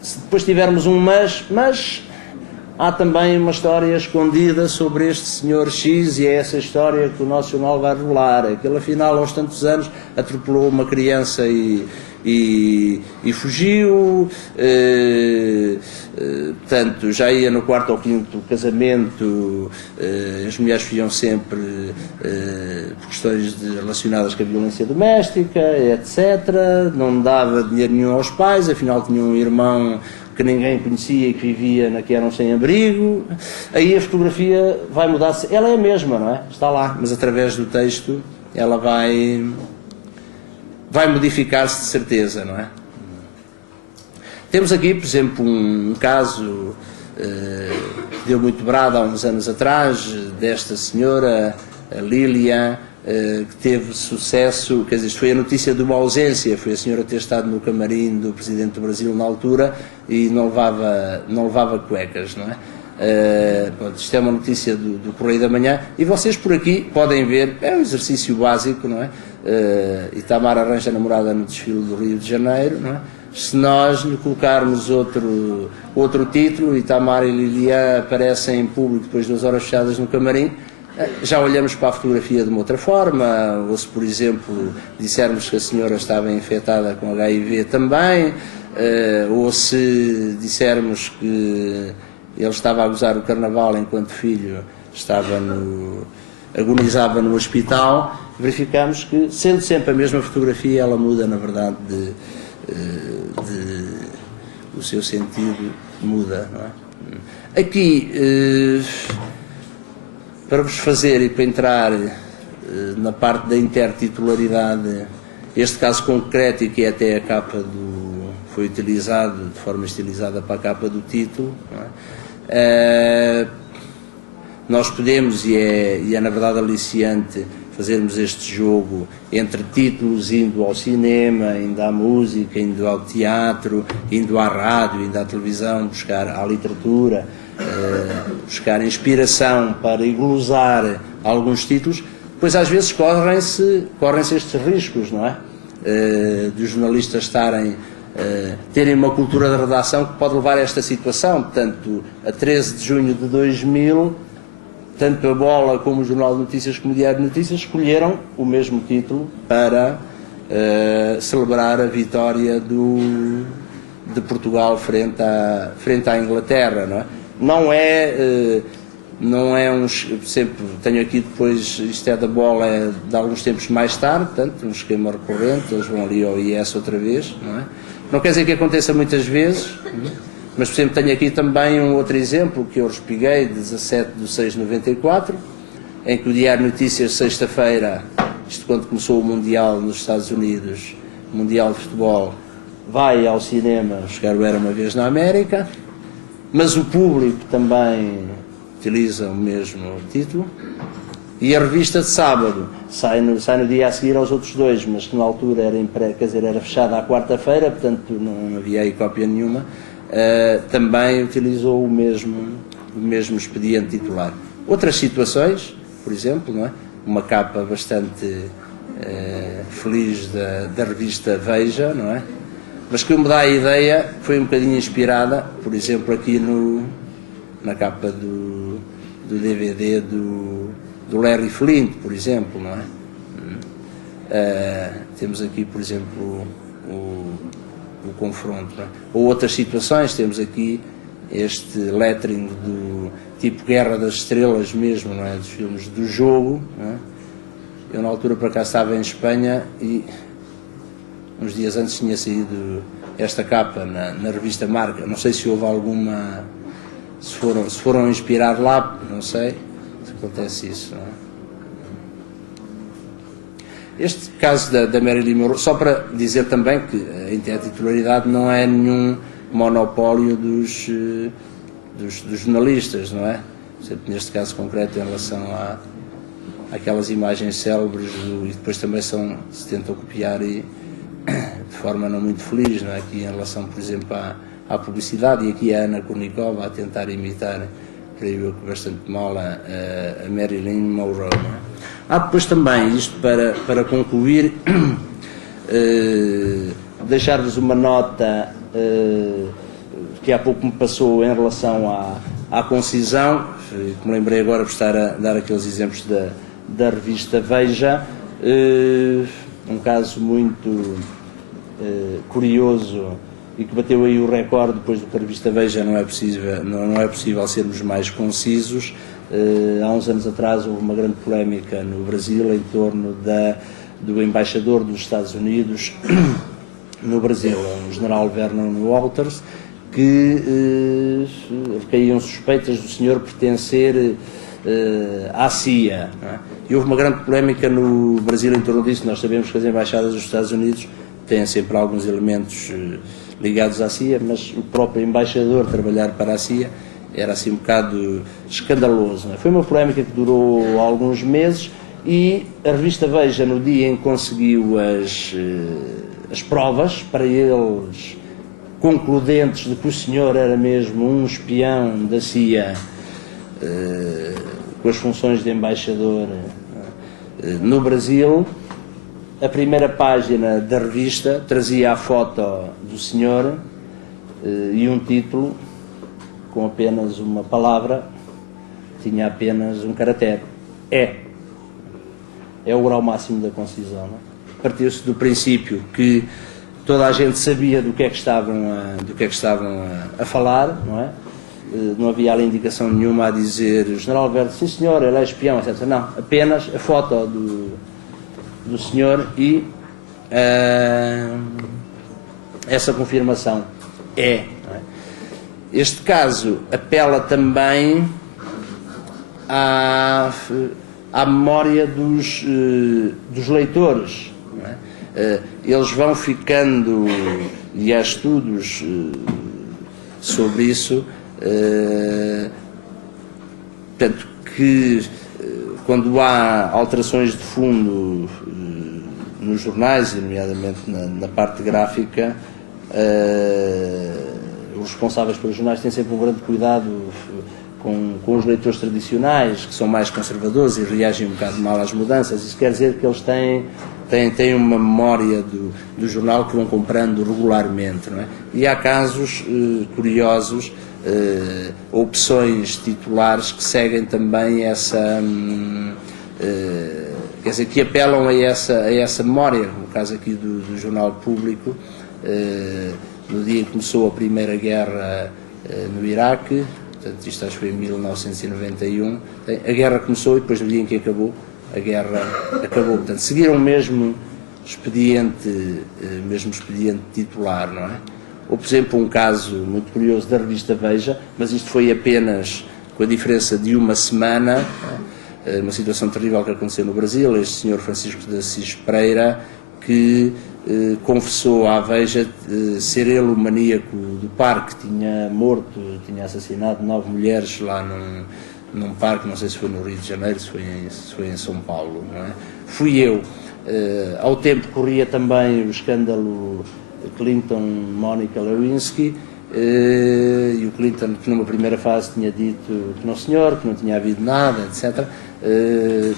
Se depois tivermos um mas há também uma história escondida sobre este senhor X, e é essa história que o nosso jornal vai revelar, que ele afinal aos tantos anos atropelou uma criança e fugiu, portanto já ia no quarto ou quinto casamento, as mulheres fugiam sempre por questões relacionadas com a violência doméstica, etc. Não dava dinheiro nenhum aos pais, afinal tinha um irmão que ninguém conhecia e que vivia que eram sem-abrigo. Aí a fotografia vai mudar-se, ela é a mesma, não é? Está lá, mas através do texto ela vai modificar-se de certeza, não é? Temos aqui, por exemplo, um caso que deu muito brado há uns anos atrás, desta senhora, a Lília, que teve sucesso, quer dizer, isto foi a notícia de uma ausência, foi a senhora ter estado no camarim do Presidente do Brasil na altura e não levava cuecas, não é? Isto é uma notícia do Correio da Manhã, e vocês por aqui podem ver, é um exercício básico, não é? Itamar arranja namorada no desfile do Rio de Janeiro, não é? Se nós lhe colocarmos outro título, Itamar e Lilian aparecem em público depois de 2 horas fechadas no camarim, já olhamos para a fotografia de uma outra forma. Ou se, por exemplo, dissermos que a senhora estava infectada com HIV também, ou se dissermos que ele estava a gozar o carnaval enquanto filho agonizava no hospital, verificamos que, sendo sempre a mesma fotografia, ela muda, na verdade, o seu sentido muda, não é? Aqui, para vos fazer e para entrar na parte da intertitularidade, este caso concreto, e que é até a capa foi utilizado de forma estilizada para a capa do título, não é? Nós podemos, e é na verdade aliciante, fazermos este jogo entre títulos, indo ao cinema, indo à música, indo ao teatro, indo à rádio, indo à televisão, buscar à literatura, buscar inspiração para englosar alguns títulos. Depois às vezes correm-se estes riscos, não é? Dos jornalistas terem uma cultura de redação que pode levar a esta situação. Portanto, a 13 de junho de 2000, tanto a Bola como o Jornal de Notícias como o Diário de Notícias escolheram o mesmo título para celebrar a vitória de Portugal frente à Inglaterra, não é? Não é sempre tenho aqui depois, isto é da Bola, de alguns tempos mais tarde, portanto, um esquema recorrente, eles vão ali ao IS outra vez, não é? Não quer dizer que aconteça muitas vezes, mas, por exemplo, tenho aqui também um outro exemplo que eu respiguei, de 17/6/94, em que o Diário de Notícias, sexta-feira, isto quando começou o Mundial nos Estados Unidos, o Mundial de Futebol, vai ao cinema buscar o Era Uma Vez na América, mas o público também utiliza o mesmo título, e a revista de sábado sai no dia a seguir aos outros dois, mas que na altura era fechada à quarta-feira, portanto não havia aí cópia nenhuma. Também utilizou o mesmo expediente titular. Outras situações, por exemplo, não é? Uma capa bastante feliz da revista Veja, não é? Mas que me dá a ideia, foi um bocadinho inspirada, por exemplo, aqui na capa do DVD do Larry Flint, por exemplo, não é? Temos aqui, por exemplo, o confronto, não é? Ou outras situações, temos aqui este lettering do tipo Guerra das Estrelas mesmo, não é? Dos filmes do jogo, não é? Eu na altura por acaso estava em Espanha e uns dias antes tinha saído esta capa na revista Marca, não sei se houve alguma, se foram inspirar lá, não sei se acontece isso, não é? Este caso da Marilyn Monroe, só para dizer também que a intertitularidade não é nenhum monopólio dos jornalistas, não é? Neste caso concreto, em relação àquelas imagens célebres, e depois também se tentam copiar de forma não muito feliz, não é? Aqui em relação, por exemplo, à publicidade, e aqui a Ana Kournikova a tentar imitar, creio eu que bastante mal, a Marilyn Monroe, não é? Há depois também, isto para concluir, deixar-vos uma nota que há pouco me passou em relação à concisão, que me lembrei agora por estar a dar aqueles exemplos da revista Veja, um caso muito curioso e que bateu aí o recorde, depois do que a revista Veja não é possível sermos mais concisos. Há uns anos atrás houve uma grande polémica no Brasil em torno do embaixador dos Estados Unidos no Brasil, o general Vernon Walters, que caíam suspeitas do senhor pertencer à CIA. Não é? E houve uma grande polémica no Brasil em torno disso. Nós sabemos que as embaixadas dos Estados Unidos têm sempre alguns elementos ligados à CIA, mas o próprio embaixador trabalhar para a CIA era assim um bocado escandaloso. Não é? Foi uma polémica que durou alguns meses e a revista Veja, no dia em que conseguiu as provas para eles concludentes de que o senhor era mesmo um espião da CIA com as funções de embaixador no Brasil, a primeira página da revista trazia a foto do senhor e um título com apenas uma palavra, tinha apenas um caractere: é o grau máximo da concisão. Partiu-se do princípio que toda a gente sabia do que é que estavam a falar, não é? Não havia ali indicação nenhuma a dizer o general Alberto, sim senhor, ele é espião, etc. Não, apenas a foto do senhor e essa confirmação não é? Este caso apela também à memória dos leitores. Não é? Eles vão ficando, e há estudos sobre isso, portanto, que quando há alterações de fundo nos jornais, nomeadamente na parte gráfica, os responsáveis pelos jornais têm sempre um grande cuidado com os leitores tradicionais, que são mais conservadores e reagem um bocado mal às mudanças. Isso quer dizer que eles têm uma memória do jornal que vão comprando regularmente. Não é? E há casos curiosos, opções titulares que seguem também essa... quer dizer, que apelam a essa memória. No caso aqui do Jornal Público, no dia em que começou a Primeira Guerra no Iraque, portanto, isto acho que foi em 1991, a guerra começou e depois no dia em que acabou, a guerra acabou. Portanto, seguiram o mesmo expediente titular, não é? Ou, por exemplo, um caso muito curioso da revista Veja, mas isto foi apenas com a diferença de uma semana, uma situação terrível que aconteceu no Brasil, este senhor Francisco de Assis Pereira, que confessou à Veja ser ele o maníaco do parque, tinha assassinado 9 mulheres lá num parque, não sei se foi no Rio de Janeiro, se foi em São Paulo, não é? Fui eu. Ao tempo corria também o escândalo Clinton-Mónica Lewinsky, e o Clinton, que numa primeira fase tinha dito que não senhor, que não tinha havido nada, etc.,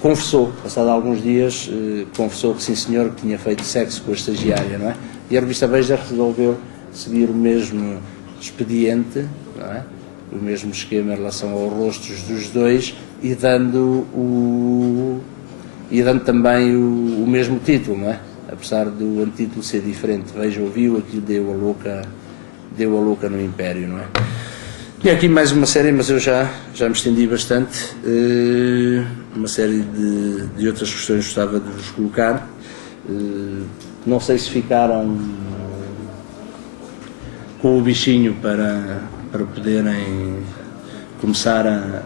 confessou, passado alguns dias, confessou que sim senhor, que tinha feito sexo com a estagiária, não é? E a revista Veja resolveu seguir o mesmo expediente, não é? O mesmo esquema em relação aos rostos dos dois e dando também o mesmo título, não é? Apesar do antítulo ser diferente. Veja ouviu, aquilo deu a louca no Império, não é? E aqui mais uma série, mas eu já me estendi bastante, uma série de outras questões que gostava de vos colocar. Não sei se ficaram com o bichinho para poderem começar a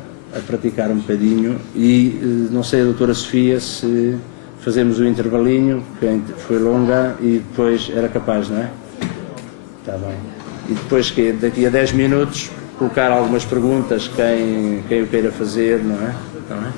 praticar um bocadinho, e não sei, a doutora Sofia, se fazemos o intervalinho, que foi longa, e depois era capaz, não é? Está bem. E depois, que daqui a 10 minutos, colocar algumas perguntas, quem o queira fazer, não é? Não é?